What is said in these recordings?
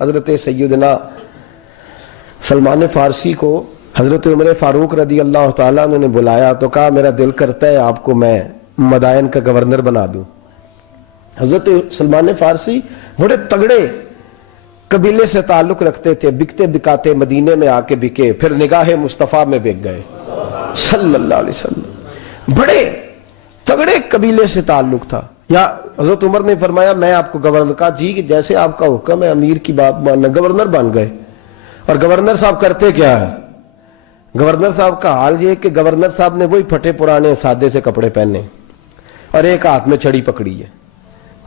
حضرت سیدنا سلمان فارسی کو حضرت عمر فاروق رضی اللہ تعالیٰ عنہ نے بلایا تو کہا میرا دل کرتا ہے آپ کو میں مدائن کا گورنر بنا دوں. حضرت سلمان فارسی بڑے تگڑے قبیلے سے تعلق رکھتے تھے, بکتے بکاتے مدینے میں آ کے بکے, پھر نگاہ مصطفیٰ میں بک گئے صلی اللہ علیہ وسلم. بڑے تگڑے قبیلے سے تعلق تھا. یا حضرت عمر نے فرمایا میں آپ کو گورنر, کہا جی کہ جیسے آپ کا حکم ہے, امیر کی بات ماننا. گورنر بن گئے. اور گورنر صاحب کرتے کیا ہے؟ گورنر صاحب کا حال یہ کہ گورنر صاحب نے وہی پھٹے پرانے سادے سے کپڑے پہنے اور ایک ہاتھ میں چھڑی پکڑی ہے,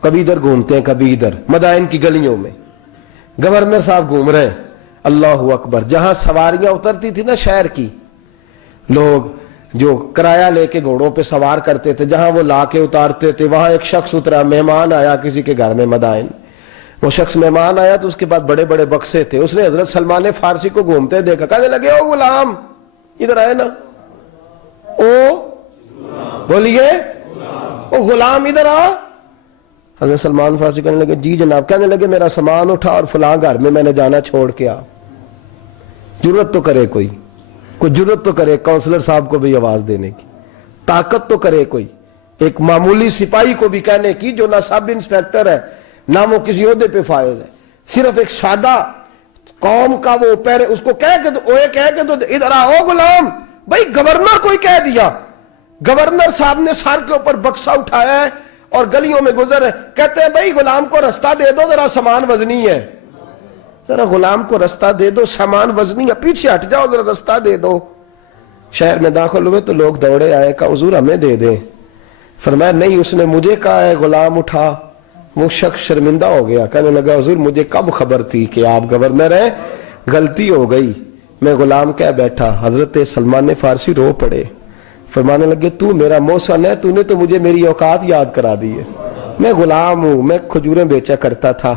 کبھی ادھر گھومتے ہیں کبھی ادھر, مدائن کی گلیوں میں گورنر صاحب گھوم رہے ہیں. اللہ اکبر. جہاں سواریاں اترتی تھی نا شہر کی, لوگ جو کرایہ لے کے گھوڑوں پہ سوار کرتے تھے, جہاں وہ لا کے اتارتے تھے, وہاں ایک شخص اترا, مہمان آیا کسی کے گھر میں مدائن. وہ شخص مہمان آیا تو اس کے بعد بڑے بڑے بکسے تھے, اس نے حضرت سلمان فارسی کو گھومتے دیکھا, کہنے لگے او غلام ادھر آئے نا, او بولیے او غلام ادھر آ. حضرت سلمان فارسی کہنے لگے جی جناب. کہنے لگے میرا سامان اٹھا اور فلاں گھر میں نے جانا, چھوڑ کے آ. جرت تو کرے کوئی جرت تو کرے کونسلر صاحب کو بھی آواز دینے کی, طاقت تو کرے کوئی, ایک معمولی سپاہی کو بھی کہنے کی جو نہ سب انسپیکٹر ہے نہ وہ کسی عہدے پہ فائز ہے, صرف ایک سادہ قوم کا وہ پیر, اس کو کہہ کے تو ادھر آؤ غلام. بھائی گورنر کوئی کہہ دیا. گورنر صاحب نے سر کے اوپر بکسا اٹھایا ہے اور گلیوں میں گزر رہے, کہتے ہیں بھائی غلام کو رستہ دے دو, ذرا سامان وزنی ہے, ذرا غلام کو رستہ دے دو, سامان وزنی ہے, پیچھے ہٹ جاؤ, ذرا رستہ دے دو. شہر میں داخل ہوئے تو لوگ دوڑے آئے, کہا حضور ہمیں دے دیں. فرمایا نہیں, اس نے مجھے کہا ہے غلام اٹھا. وہ شخص شرمندہ ہو گیا, کہنے لگا حضور مجھے کب خبر تھی کہ آپ گورنر ہیں, غلطی ہو گئی, میں غلام کہہ بیٹھا. حضرت سلمان فارسی رو پڑے, فرمانے لگے تو میرا محسن ہے, تو نے تو مجھے میری اوقات یاد کرا دی ہے. میں غلام ہوں, میں کھجوریں بیچا کرتا تھا,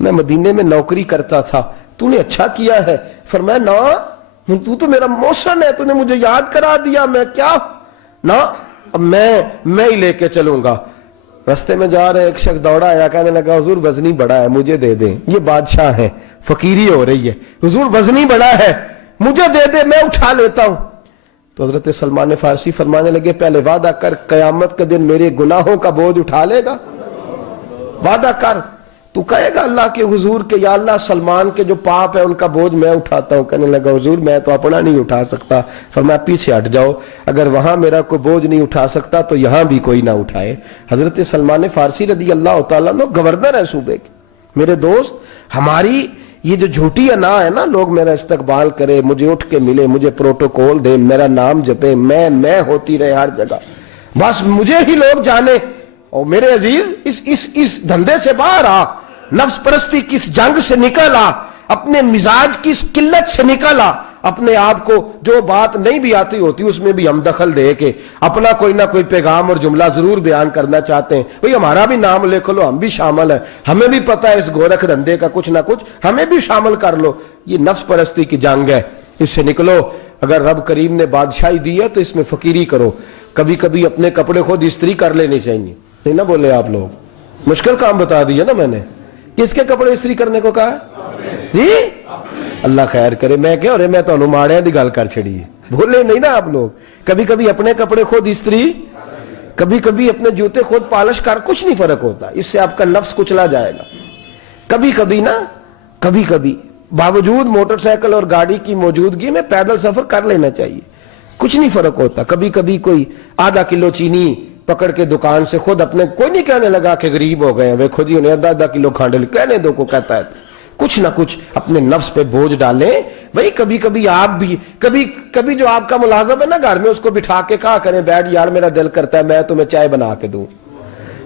میں مدینے میں نوکری کرتا تھا, تو نے اچھا کیا ہے. فرمایا نا تو میرا محسن ہے, تو نے مجھے یاد کرا دیا, میں کیا نا, اب میں ہی لے کے چلوں گا. رستے میں جا رہے ایک شخص دوڑا آیا, کہنے لگا حضور وزنی بڑا ہے مجھے دے دیں. یہ بادشاہ ہے, فقیری ہو رہی ہے, حضور وزنی بڑا ہے مجھے دے دے, میں اٹھا لیتا ہوں. تو حضرت سلمان فارسی فرمانے لگے پہلے وعدہ کر قیامت کے دن میرے گناہوں کا بوجھ اٹھا لے گا. وعدہ کر, تو کہے گا اللہ کے حضور کے یا اللہ سلمان کے جو پاپ ہے ان کا بوجھ میں اٹھاتا ہوں. کہنے لگا حضور میں تو اپنا نہیں اٹھا سکتا. فرمایا پیچھے ہٹ جاؤ, اگر وہاں میرا کوئی بوجھ نہیں اٹھا سکتا تو یہاں بھی کوئی نہ اٹھائے. حضرت سلمان فارسی رضی اللہ تعالیٰ عنہ گورنر ہے صوبے کے. میرے دوست, ہماری یہ جو جھوٹی انا ہے نا, لوگ میرا استقبال کرے, مجھے اٹھ کے ملے, مجھے پروٹوکول دے, میرا نام جپے, میں ہوتی رہے ہر جگہ, بس مجھے ہی لوگ جانے. اور میرے عزیز اس دھندے سے باہر آ, نفس پرستی کی اس جنگ سے نکل آ, اپنے مزاج کی اس قلت سے نکل آ, اپنے آپ کو جو بات نہیں بھی آتی ہوتی اس میں بھی ہم دخل دے کے اپنا کوئی نہ کوئی پیغام اور جملہ ضرور بیان کرنا چاہتے ہیں. بھئی ہمارا بھی نام لکھ لو, ہم بھی شامل ہیں, ہمیں بھی پتہ ہے اس گورکھ دھندے کا کچھ نہ کچھ, ہمیں بھی شامل کر لو. یہ نفس پرستی کی جنگ ہے, اس سے نکلو. اگر رب کریم نے بادشاہی دی ہے تو اس میں فقیری کرو. کبھی کبھی اپنے کپڑے خود استری کر لینے چاہیے. نہیں نہ بولے آپ لوگ, مشکل کام بتا دیا نا میں نے. کس کے کپڑے استری کرنے کو کہا جی؟ اللہ خیر کرے. میں کیا رہے, میں تو ماڑے دی گل کر چھڑی ہے, بھولے نہیں نا آپ لوگ. کبھی کبھی اپنے کپڑے خود استری, کبھی کبھی اپنے جوتے خود پالش کر, کچھ نہیں فرق ہوتا, اس سے آپ کا نفس کچلا جائے گا. کبھی کبھی نا, کبھی کبھی باوجود موٹر سائیکل اور گاڑی کی موجودگی میں پیدل سفر کر لینا چاہیے, کچھ نہیں فرق ہوتا. کبھی کبھی کوئی آدھا کلو چینی پکڑ کے دکان سے خود اپنے, کوئی نہیں کہنے لگا کہ غریب ہو گئے ہیں, وہ خود ہی انہیں آدھا کلو کھانڈل کہنے دو کو کہتا ہے. کچھ نہ کچھ اپنے نفس پہ بوجھ ڈالیں. بھئی کبھی کبھی آپ بھی, کبھی جو آپ کا ملازم ہے نا گھر میں, اس کو بٹھا کے کہا کریں بیٹھ یار میرا دل کرتا ہے میں تمہیں چائے بنا کے دوں.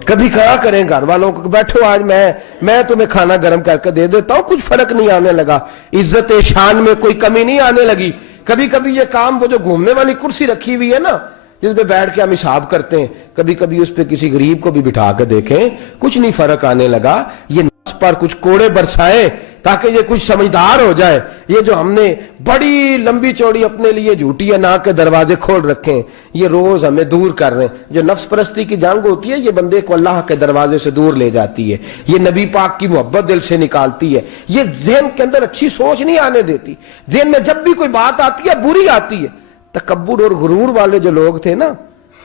کبھی کہا کریں گھر والوں کو بیٹھو آج میں تمہیں کھانا گرم کر کے دے دیتا ہوں, کچھ فرق نہیں آنے لگا, عزت شان میں کوئی کمی نہیں آنے لگی. کبھی کبھی یہ کام, وہ جو گھومنے والی کرسی رکھی ہوئی ہے نا جس پہ بیٹھ کے ہم حساب کرتے ہیں, کبھی کبھی اس پہ کسی غریب کو بھی بٹھا کے دیکھیں, کچھ نہیں فرق آنے لگا. یہ نفس پر کچھ کوڑے برسائے تاکہ یہ کچھ سمجھدار ہو جائے. یہ جو ہم نے بڑی لمبی چوڑی اپنے لیے جھوٹی ناک کے دروازے کھول رکھے ہیں, یہ روز ہمیں دور کر رہے ہیں. جو نفس پرستی کی جنگ ہوتی ہے یہ بندے کو اللہ کے دروازے سے دور لے جاتی ہے, یہ نبی پاک کی محبت دل سے نکالتی ہے, یہ ذہن کے اندر اچھی سوچ نہیں آنے دیتی. ذہن میں جب بھی کوئی بات آتی ہے بری آتی ہے. تکبر اور غرور والے جو لوگ تھے نا,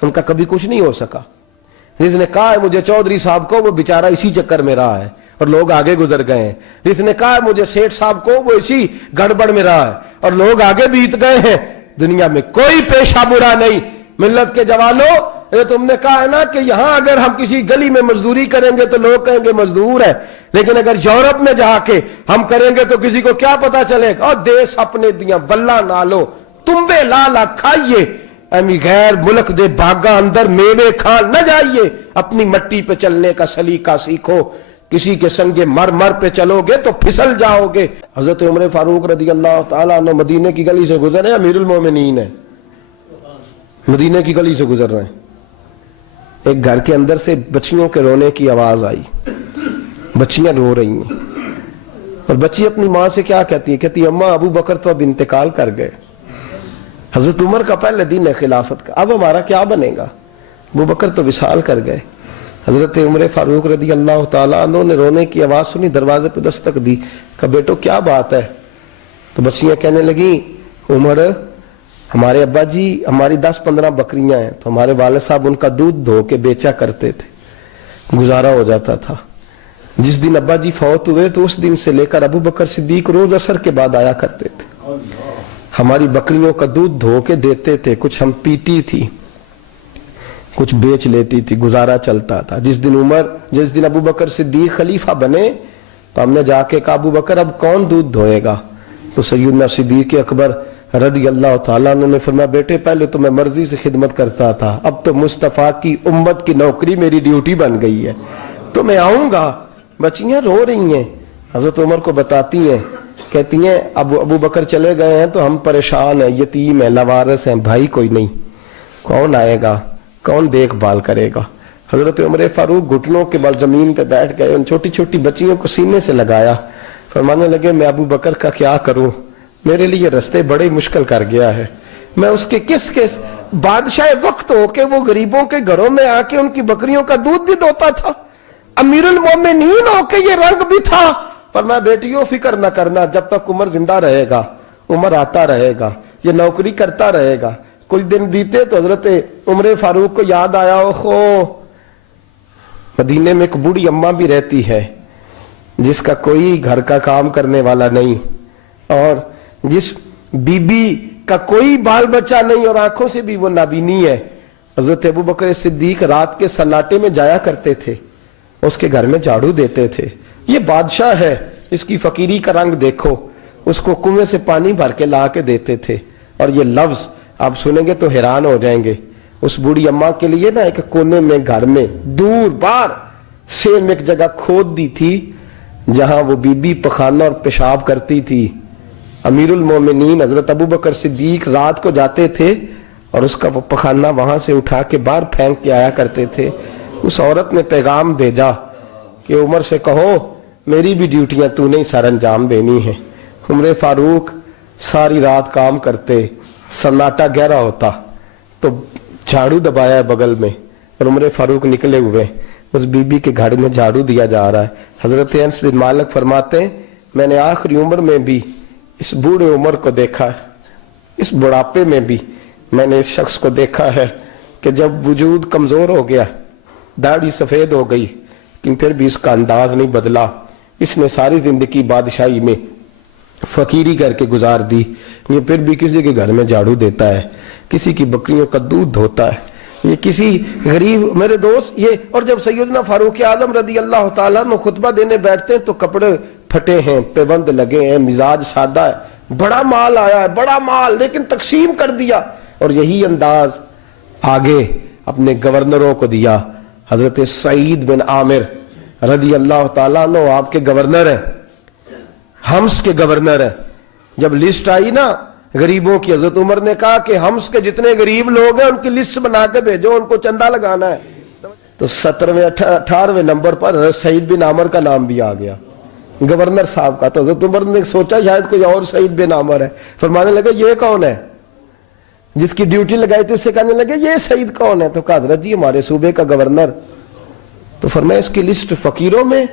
ان کا کبھی کچھ نہیں ہو سکا. جس نے کہا ہے مجھے چودھری صاحب کو, وہ بیچارہ اسی چکر میں رہا ہے اور لوگ آگے گزر گئے ہیں. جس نے کہا ہے مجھے سیٹھ صاحب کو, وہ اسی گڑبڑ میں رہا ہے اور لوگ آگے بیت گئے ہیں. دنیا میں کوئی پیشہ برا نہیں. ملت کے جوانوں, تم نے کہا ہے نا کہ یہاں اگر ہم کسی گلی میں مزدوری کریں گے تو لوگ کہیں گے مزدور ہے, لیکن اگر یورپ میں جا کے ہم کریں گے تو کسی کو کیا پتا چلے گا. اور دیس اپنے دیاں واللہ نالو تمبے لالا کھائیے, امی غیر ملک دے باغاں اندر میوے کھان نہ جائیے. اپنی مٹی پہ چلنے کا سلیقہ سیکھو. کسی کے سنگ مر پہ چلو گے تو پھسل جاؤ گے. حضرت عمر فاروق رضی اللہ تعالیٰ عنہ مدینے کی گلی سے گزر رہے ہیں, امیر المومنین ہے, مدینے کی گلی سے گزر رہے ہیں. ایک گھر کے اندر سے بچیوں کے رونے کی آواز آئی. بچیاں رو رہی ہیں اور بچی اپنی ماں سے کیا کہتی ہے, کہتی اماں ابو بکر تو اب انتقال کر گئے. حضرت عمر کا پہلے دن ہے خلافت کا, اب ہمارا کیا بنے گا. ابو بکر تو وصال کر گئے. حضرت عمر فاروق رضی اللہ تعالیٰ عنہ نے رونے کی آواز سنی, دروازے پہ دستک دی, کہا بیٹو کیا بات ہے. تو بچیاں کہنے لگیں عمر ہمارے ابا جی ہماری 10-15 بکریاں ہیں, تو ہمارے والد صاحب ان کا دودھ دھو کے بیچا کرتے تھے, گزارا ہو جاتا تھا. جس دن ابا جی فوت ہوئے تو اس دن سے لے کر ابو بکر صدیق روز عصر کے بعد آیا کرتے تھے, ہماری بکریوں کا دودھ دھو کے دیتے تھے. کچھ ہم پیتی تھی, کچھ بیچ لیتی تھی, گزارا چلتا تھا. جس دن ابو بکر صدیق خلیفہ بنے تو ہم نے جا کے کہا ابو بکر اب کون دودھ دھوئے گا. تو سیدنا صدیق اکبر رضی اللہ تعالیٰ عنہ نے فرمایا بیٹے پہلے تو میں مرضی سے خدمت کرتا تھا, اب تو مصطفیٰ کی امت کی نوکری میری ڈیوٹی بن گئی ہے, تو میں آؤں گا. بچیاں رو رہی ہیں, حضرت عمر کو بتاتی ہیں, کہتی ہیں ابو بکر چلے گئے ہیں تو ہم پریشان ہیں, یتیم ہیں, لاوارث ہیں, بھائی کوئی نہیں, کون آئے گا, کون دیکھ بھال کرے گا. حضرت عمر فاروق گھٹنوں کے بل زمین پہ بیٹھ گئے, ان چھوٹی چھوٹی بچیوں کو سینے سے لگایا, فرمانے لگے میں ابو بکر کا کیا کروں, میرے لیے رستے بڑے مشکل کر گیا ہے. میں اس کے کس بادشاہ وقت ہو کے وہ غریبوں کے گھروں میں آ کے ان کی بکریوں کا دودھ بھی دوتا تھا, امیر المومنین ہو کے یہ رنگ بھی تھا. فرمایا بیٹیوں فکر نہ کرنا, جب تک عمر زندہ رہے گا, عمر آتا رہے گا, یہ نوکری کرتا رہے گا. کچھ دن بیتے تو حضرت عمر فاروق کو یاد آیا, اوہو مدینے میں ایک بوڑھی اماں بھی رہتی ہے جس کا کوئی گھر کا کام کرنے والا نہیں, اور جس بی بی کا کوئی بال بچہ نہیں, اور آنکھوں سے بھی وہ نابینی ہے. حضرت ابو بکر صدیق رات کے سناٹے میں جایا کرتے تھے, اس کے گھر میں جھاڑو دیتے تھے. یہ بادشاہ ہے, اس کی فقیری کا رنگ دیکھو, اس کو کنویں سے پانی بھر کے لا کے دیتے تھے. اور یہ لفظ آپ سنیں گے تو حیران ہو جائیں گے. اس بوڑھی اماں کے لیے نا ایک کونے میں گھر میں دور بار سیم ایک جگہ کھود دی تھی جہاں وہ بی بی پخانہ اور پیشاب کرتی تھی. امیر المومنین حضرت ابو بکر صدیق رات کو جاتے تھے اور اس کا وہ پخانہ وہاں سے اٹھا کے باہر پھینک کے آیا کرتے تھے. اس عورت نے پیغام بھیجا کہ عمر سے کہو میری بھی ڈیوٹیاں تو نے سر انجام دینی ہیں. عمر فاروق ساری رات کام کرتے, سناٹا گہرا ہوتا تو جھاڑو دبایا ہے بغل میں, اور عمر فاروق نکلے ہوئے, اس بی بی کے گھر میں جھاڑو دیا جا رہا ہے. حضرت انس بن مالک فرماتے ہیں میں نے آخری عمر میں بھی اس بوڑھے عمر کو دیکھا ہے, اس بڑھاپے میں بھی میں نے اس شخص کو دیکھا ہے کہ جب وجود کمزور ہو گیا, داڑھی سفید ہو گئی, لیکن پھر بھی اس کا انداز نہیں بدلا. اس نے ساری زندگی بادشاہی میں فقیری کر کے گزار دی, یہ پھر بھی کسی کے گھر میں جھاڑو دیتا ہے, کسی کی بکریوں کا دودھ دھوتا ہے, یہ کسی غریب میرے دوست یہ. اور جب سیدنا فاروق اعظم رضی اللہ تعالیٰ عنہ خطبہ دینے بیٹھتے ہیں تو کپڑے پھٹے ہیں, پیبند لگے ہیں, مزاج سادہ ہے, بڑا مال آیا ہے, بڑا مال, لیکن تقسیم کر دیا. اور یہی انداز آگے اپنے گورنروں کو دیا. حضرت سعید بن عامر رضی اللہ تعالیٰ عنہ آپ کے گورنر ہیں, حمص کے گورنر ہیں. جب لسٹ آئی نا غریبوں کی, حضرت عمر نے کہا کہ حمص کے جتنے غریب لوگ ہیں ان کی لسٹ بنا کے بھیجو, ان کو چندہ لگانا ہے. تو 17ویں 18ویں نمبر پر حضرت سعید بن عامر کا نام بھی آ گیا. گورنر صاحب کا. تو حضرت عمر نے سوچا شاید کوئی اور سعید بن عامر ہے. فرمانے لگے یہ کون ہے؟ جس کی ڈیوٹی لگائی تھی اس سے کہنے لگے یہ سعید کون ہے؟ تو کہا حضرت جی ہمارے صوبے کا گورنر. تو فرمایا اس کی لسٹ فقیروں میں.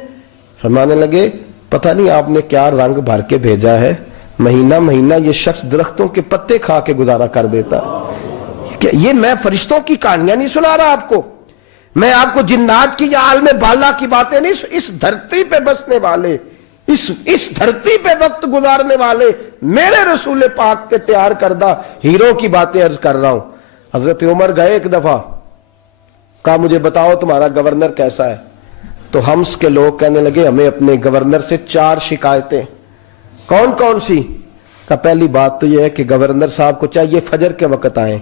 فرمانے لگے پتہ نہیں آپ نے کیا رنگ بھر کے بھیجا ہے, مہینہ مہینہ یہ شخص درختوں کے پتے کھا کے گزارا کر دیتا. کہ یہ میں فرشتوں کی کہانیاں نہیں سنا رہا آپ کو, میں آپ کو جنات کی یا عالم بالا کی باتیں نہیں, اس دھرتی پہ بسنے والے, اس دھرتی پہ وقت گزارنے والے میرے رسول پاک کے تیار کردہ ہیرو کی باتیں عرض کر رہا ہوں. حضرت عمر گئے ایک دفعہ, کہا مجھے بتاؤ تمہارا گورنر کیسا ہے؟ تو ہمس کے لوگ کہنے لگے ہمیں اپنے گورنر سے 4 شکایتیں. کون کون سی؟ کہا پہلی بات تو یہ ہے کہ گورنر صاحب کو چاہیے فجر کے وقت آئیں.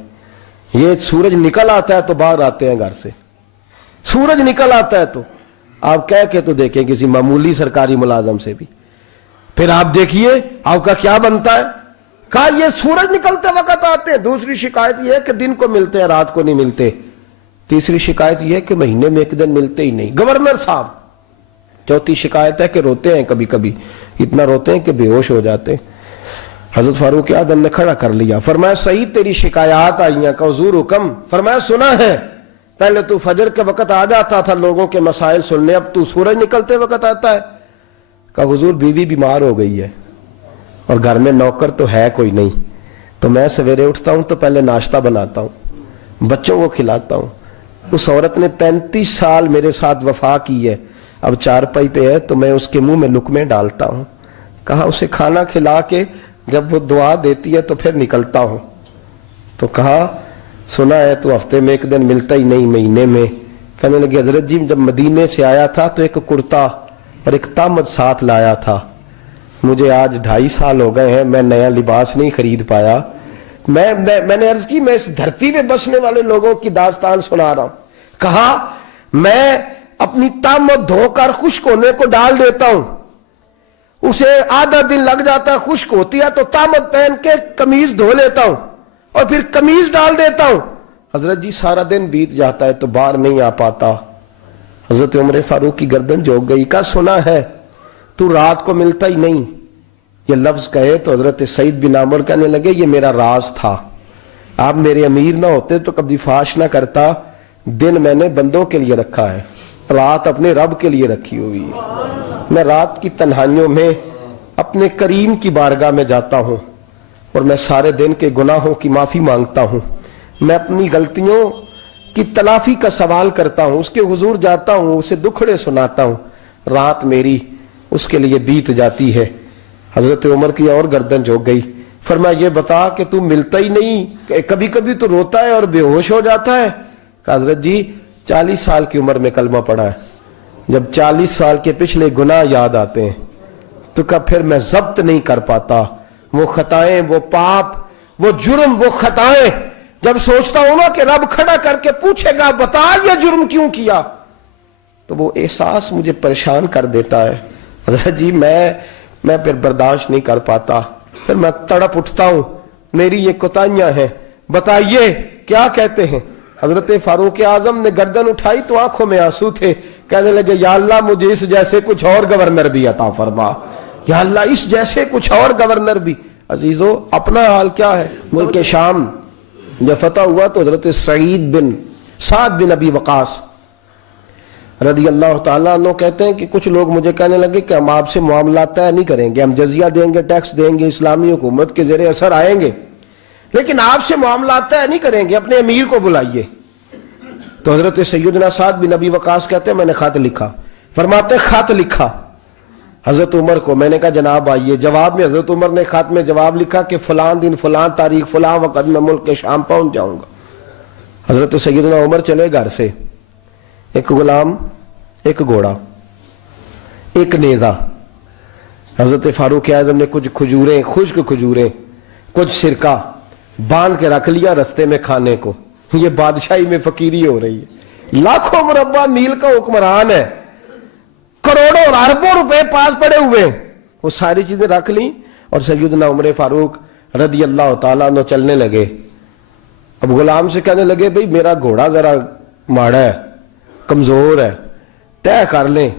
یہ سورج نکل آتا ہے تو باہر آتے ہیں گھر سے, سورج نکل آتا ہے تو آپ کہہ کے تو دیکھیں کسی معمولی سرکاری ملازم سے بھی, پھر آپ دیکھیے آپ کا کیا بنتا ہے. کہا یہ سورج نکلتے وقت آتے ہیں. دوسری شکایت یہ ہے کہ دن کو ملتے ہیں رات کو نہیں ملتے. تیسری شکایت یہ ہے کہ مہینے میں ایک دن ملتے ہی نہیں گورنر صاحب. چوتھی شکایت ہے کہ روتے ہیں کبھی کبھی, اتنا روتے ہیں کہ بے ہوش ہو جاتے ہیں. حضرت فاروق اعظم نے کھڑا کر لیا. فرمایا سعید تیری شکایات آئی ہیں. کہا حضور حکم. فرمایا سنا ہے, پہلے تو فجر کے وقت آ جاتا تھا لوگوں کے مسائل سننے, اب تو سورج نکلتے وقت آتا ہے. کہا حضور بیوی بیمار ہو گئی ہے اور گھر میں نوکر تو ہے کوئی نہیں, تو میں سویرے اٹھتا ہوں تو پہلے ناشتہ بناتا ہوں, بچوں کو کھلاتا ہوں. اس عورت نے 35 سال میرے ساتھ وفا کی ہے, اب چارپائی پہ ہے تو میں اس کے منہ میں لقمے ڈالتا ہوں. کہا اسے کھانا کھلا کے جب وہ دعا دیتی ہے تو پھر نکلتا ہوں. تو کہا سنا ہے تو ہفتے میں ایک دن ملتا ہی نہیں مہینے میں. کہنے لگے حضرت جی جب مدینے سے آیا تھا تو ایک کرتا اور ایک تامد ساتھ لایا تھا, مجھے آج 2.5 سال ہو گئے ہیں, میں نیا لباس نہیں خرید پایا. میں نے عرض کی میں اس دھرتی پہ بسنے والے لوگوں کی داستان سنا رہا ہوں. کہا میں اپنی تامد دھو کر خشک ہونے کو ڈال دیتا ہوں, اسے آدھا دن لگ جاتا ہے, خشک ہوتی ہے تو تامد پہن کے قمیض دھو لیتا ہوں اور پھر قمیض ڈال دیتا ہوں. حضرت جی سارا دن بیت جاتا ہے تو باہر نہیں آ پاتا. حضرت عمر فاروق کی گردن جھک گئی. کہا سنا ہے تو رات کو ملتا ہی نہیں. یہ لفظ کہے تو حضرت سعید بن عامر کہنے لگے یہ میرا راز تھا, آپ میرے امیر نہ ہوتے تو کبھی فاش نہ کرتا. دن میں نے بندوں کے لیے رکھا ہے, رات اپنے رب کے لیے رکھی ہوئی ہے. میں رات کی تنہائیوں میں اپنے کریم کی بارگاہ میں جاتا ہوں اور میں سارے دن کے گناہوں کی معافی مانگتا ہوں. میں اپنی غلطیوں کی تلافی کا سوال کرتا ہوں, اس کے حضور جاتا ہوں, اسے دکھڑے سناتا ہوں. رات میری اس کے لیے بیت جاتی ہے. حضرت عمر کی اور گردن جھک گئی. فرمایا یہ بتا کہ تو ملتا ہی نہیں, کبھی کبھی تو روتا ہے اور بے ہوش ہو جاتا ہے. کہ حضرت جی 40 سال کی عمر میں کلمہ پڑھا ہے, جب 40 سال کے پچھلے گناہ یاد آتے ہیں تو کہا پھر میں ضبط نہیں کر پاتا. وہ خطائیں, وہ پاپ, وہ جرم, وہ خطائیں جب سوچتا ہوں نا کہ رب کھڑا کر کے پوچھے گا بتا یہ جرم کیوں کیا, تو وہ احساس مجھے پریشان کر دیتا ہے. حضرت جی میں پھر برداشت نہیں کر پاتا, پھر میں تڑپ اٹھتا ہوں, میری یہ کوتاہیاں ہیں, بتائیے کیا کہتے ہیں. حضرت فاروق اعظم نے گردن اٹھائی تو آنکھوں میں آنسو تھے. کہنے لگے یا اللہ مجھے اس جیسے کچھ اور گورنر بھی عطا فرما, یا اللہ اس جیسے کچھ اور گورنر بھی. عزیزو اپنا حال کیا ہے. ملک شام جب فتح ہوا تو حضرت سعد بن ابی وقاص رضی اللہ تعالیٰ عنہ کہتے ہیں کہ کچھ لوگ مجھے کہنے لگے کہ ہم آپ سے معاملات طے نہیں کریں گے, ہم جزیہ دیں گے, ٹیکس دیں گے, اسلامی حکومت کے زیر اثر آئیں گے, لیکن آپ سے معاملات طے نہیں کریں گے, اپنے امیر کو بلائیے. تو حضرت سیدنا سعد بن ابی وقاص کہتے ہیں میں نے خط لکھا. فرماتے خط لکھا حضرت عمر کو. میں نے کہا جناب آئیے. جواب میں حضرت عمر نے خط میں جواب لکھا کہ فلاں دن فلاں تاریخ فلاں وقت میں ملک کے شام پہنچ جاؤں گا. حضرت سیدنا عمر چلے گھر سے, ایک غلام, ایک گھوڑا, ایک نیزہ. حضرت فاروق اعظم نے کچھ کھجوریں, خشک کھجوریں, کچھ سرکہ باندھ کے رکھ لیا رستے میں کھانے کو. یہ بادشاہی میں فقیری ہو رہی ہے. لاکھوں مربع میل کا حکمران ہے, کروڑوں اور اربوں روپے پاس پڑے ہوئے, وہ ساری چیزیں رکھ لیں اور سیدنا عمر فاروق رضی اللہ تعالیٰ عنہ چلنے لگے. اب غلام سے کہنے لگے بھئی میرا گھوڑا ذرا ماڑا ہے, کمزور ہے, طے کر لیں.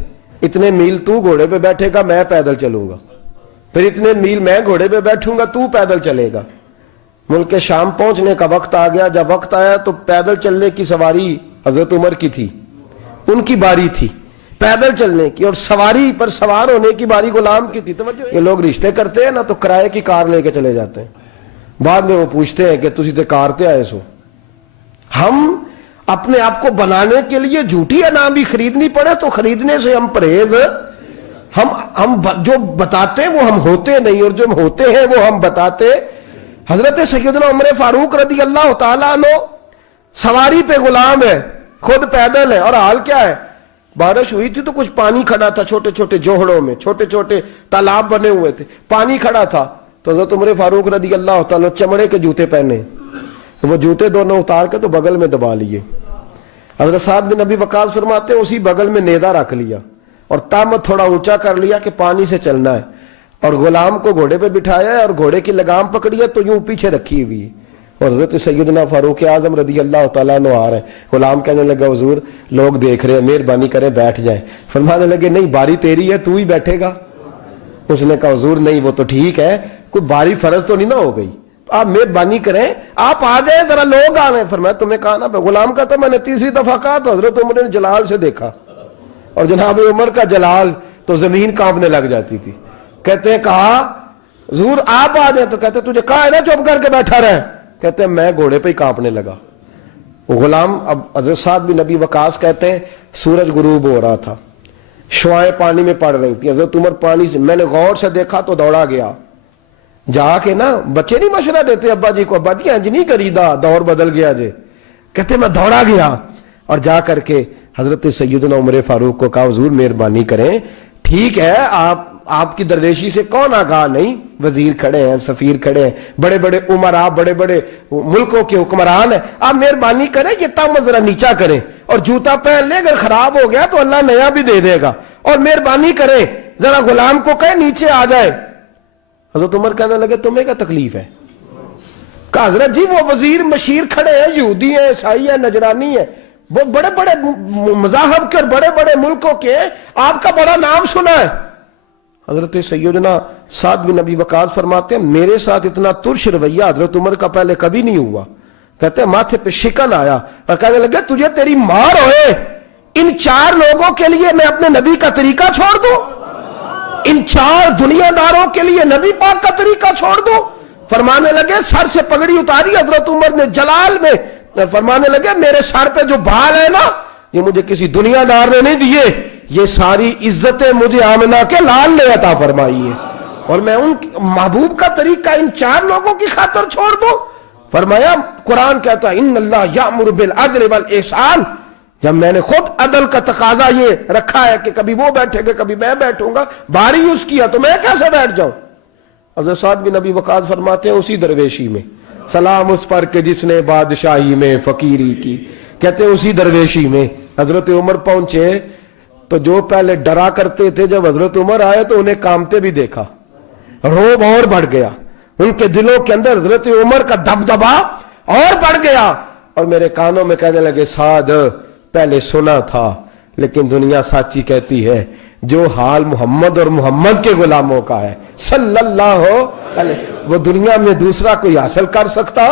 اتنے میل تو گھوڑے پہ بیٹھے گا میں پیدل چلوں گا, پھر اتنے میل میں گھوڑے پہ بیٹھوں گا تو پیدل چلے گا. ملک شام پہنچنے کا وقت آ گیا. جب وقت آیا تو پیدل چلنے کی سواری حضرت عمر کی تھی, ان کی باری تھی پیدل چلنے کی, اور سواری پر سوار ہونے کی باری غلام کی تھی. توجہ, یہ لوگ رشتے کرتے ہیں نا تو کرائے کی کار لے کے چلے جاتے ہیں, بعد میں وہ پوچھتے ہیں کہ تسی تے کار تے آئے سو. ہم اپنے آپ کو بنانے کے لیے جھوٹی انعام بھی خریدنی پڑے تو خریدنے سے ہم پرہیز, ہم جو بتاتے ہیں وہ ہم ہوتے نہیں, اور جو ہم ہوتے ہیں وہ ہم بتاتے. حضرت سیدنا عمر فاروق رضی اللہ تعالیٰ عنہ سواری پہ غلام ہے, خود پیدل ہے, اور حال کیا ہے, بارش ہوئی تھی تو کچھ پانی کھڑا تھا چھوٹے چھوٹے جوہڑوں میں, چھوٹے چھوٹے تالاب بنے ہوئے تھے, پانی کھڑا تھا. تو حضرت عمر فاروق رضی اللہ تعالیٰ چمڑے کے جوتے پہنے, وہ جوتے دونوں اتار کے تو بغل میں دبا لیے. حضرت سعد بن ابی وقاص فرماتے ہیں اسی بغل میں نیزہ رکھ لیا اور تامت تھوڑا اونچا کر لیا کہ پانی سے چلنا ہے, اور غلام کو گھوڑے پہ بٹھایا ہے اور گھوڑے کی لگام پکڑی ہے تو یوں پیچھے رکھی ہوئی ہے. اور حضرت سیدنا فاروق اعظم رضی اللہ تعالیٰ عنہ آ رہے ہیں. غلام کہنے لگا حضور لوگ دیکھ رہے ہیں, مہربانی کریں بیٹھ جائیں. فرمانے لگے نہیں باری تیری ہے, تو ہی بیٹھے گا. اس نے کہا حضور نہیں وہ تو ٹھیک ہے, کوئی باری فرض تو نہیں نہ ہو گئی, آپ مہربانی کریں آپ آ جائیں, ذرا لوگ آ رہے ہیں. فرمایا تمہیں کہا نا. غلام کہتا میں نے تیسری دفعہ کہا تو حضرت عمر نے جلال سے دیکھا, اور جناب عمر کا جلال تو زمین کانپنے لگ جاتی تھی. کہتے ہیں کہا حضور آپ آ جائیں, تو کہتے تجھے کہا ہے نا چپ کر کے بیٹھا رہے. کہتے ہیں میں گھوڑے پہ ہی کانپنے لگا. وہ غلام, اب حضرت سعد بن ابی وقاص کہتے ہیں سورج غروب ہو رہا تھا, شعائیں پانی میں پڑ رہی تھی. حضرت عمر پانی سے, میں نے غور سے دیکھا تو دوڑا گیا. جا کے نا بچے نہیں مشورہ دیتے ابا جی کو, ابا جی انج نہیں کریدا دور بدل گیا جے. کہتے میں دوڑا گیا اور جا کر کے حضرت سیدنا عمر فاروق کو کہا حضور مہربانی کریں, ٹھیک ہے آپ کی درویشی سے کون آگاہ نہیں, وزیر کھڑے ہیں, سفیر کھڑے ہیں, بڑے بڑے عمراء, بڑے بڑے ملکوں کے حکمران ہیں, آپ مہربانی کریں یہ تم ذرا نیچا کریں, اور جوتا پہن لے, اگر خراب ہو گیا تو اللہ نیا بھی دے دے گا, اور مہربانی کریں ذرا غلام کو کہیں نیچے آ جائے. حضرت عمر کہنے لگے تمہیں کیا تکلیف ہے؟ کہا حضرت جی وہ وزیر مشیر کھڑے ہیں, یہودی ہیں, عیسائی ہیں, نجرانی ہیں, وہ بڑے بڑے مذاہب کے اور بڑے بڑے ملکوں کے, آپ کا بڑا نام سنا ہے. حضرت سیدنا سعد بن ابی وقاص فرماتے ہیں میرے ساتھ اتنا ترش رویہ حضرت عمر کا پہلے کبھی نہیں ہوا. کہتے ہیں ماتھے پہ شکن آیا اور کہنے لگے تجھے تیری مار ہوئے, ان 4 لوگوں کے لیے میں اپنے نبی کا طریقہ چھوڑ دوں, ان 4 دنیا داروں کے لیے نبی پاک کا طریقہ چھوڑ دوں. فرمانے لگے سر سے پگڑی اتاری حضرت عمر نے جلال میں, فرمانے لگے میرے سر پہ جو بال ہے نا یہ مجھے کسی دنیا دار نے نہیں دیے, یہ ساری عزتیں مجھے آمنہ کے لال نے عطا فرمائی ہے, اور میں ان محبوب کا طریقہ ان 4 لوگوں کی خاطر چھوڑ دوں. فرمایا قرآن کہتا ہے ان اللہ یأمر بالعدل والاحسان, جب میں نے خود عدل کا تقاضا یہ رکھا ہے کہ کبھی وہ بیٹھے گا کبھی میں بیٹھوں گا, باری اس کیا تو میں کیسے بیٹھ جاؤں. حضرت سعد بن ابی وقاص فرماتے ہیں اسی درویشی میں سلام اس پر کہ جس نے بادشاہی میں فقیری کی. کہتے ہیں اسی درویشی میں حضرت عمر پہنچے تو جو پہلے ڈرا کرتے تھے جب حضرت عمر آئے تو انہیں کامتے بھی دیکھا, روب اور بڑھ گیا, ان کے دلوں کے اندر حضرت عمر کا دبدبا اور بڑھ گیا, اور میرے کانوں میں کہنے لگے سعد پہلے سنا تھا لیکن دنیا سچی کہتی ہے جو حال محمد اور محمد کے غلاموں کا ہے صلی اللہ علیہ, وہ دنیا میں دوسرا کوئی حاصل کر سکتا.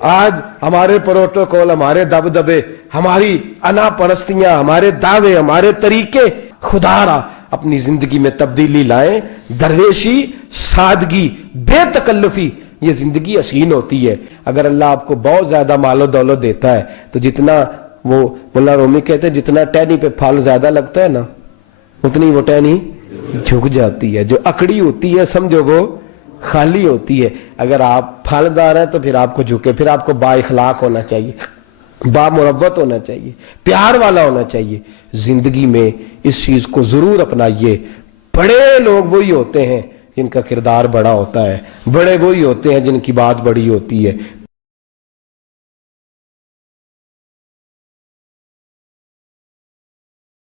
آج ہمارے پروٹوکول, ہمارے دبدبے, ہماری انا پرستیاں, ہمارے دعوے, ہمارے طریقے, خدا را اپنی زندگی میں تبدیلی لائیں. درویشی, سادگی, بے تکلفی, یہ زندگی حسین ہوتی ہے. اگر اللہ آپ کو بہت زیادہ مال و دولت دیتا ہے تو جتنا وہ مولا رومی کہتے ہیں جتنا ٹہنی پہ پھل زیادہ لگتا ہے نا اتنی وہ ٹہنی جھک جاتی ہے, جو اکڑی ہوتی ہے سمجھو وہ خالی ہوتی ہے. اگر آپ پھلدار ہیں تو پھر آپ کو جھکے, پھر آپ کو با اخلاق ہونا چاہیے, با مروت ہونا چاہیے, پیار والا ہونا چاہیے. زندگی میں اس چیز کو ضرور اپنائیے. بڑے لوگ وہی ہوتے ہیں جن کا کردار بڑا ہوتا ہے, بڑے وہی ہوتے ہیں جن کی بات بڑی ہوتی ہے.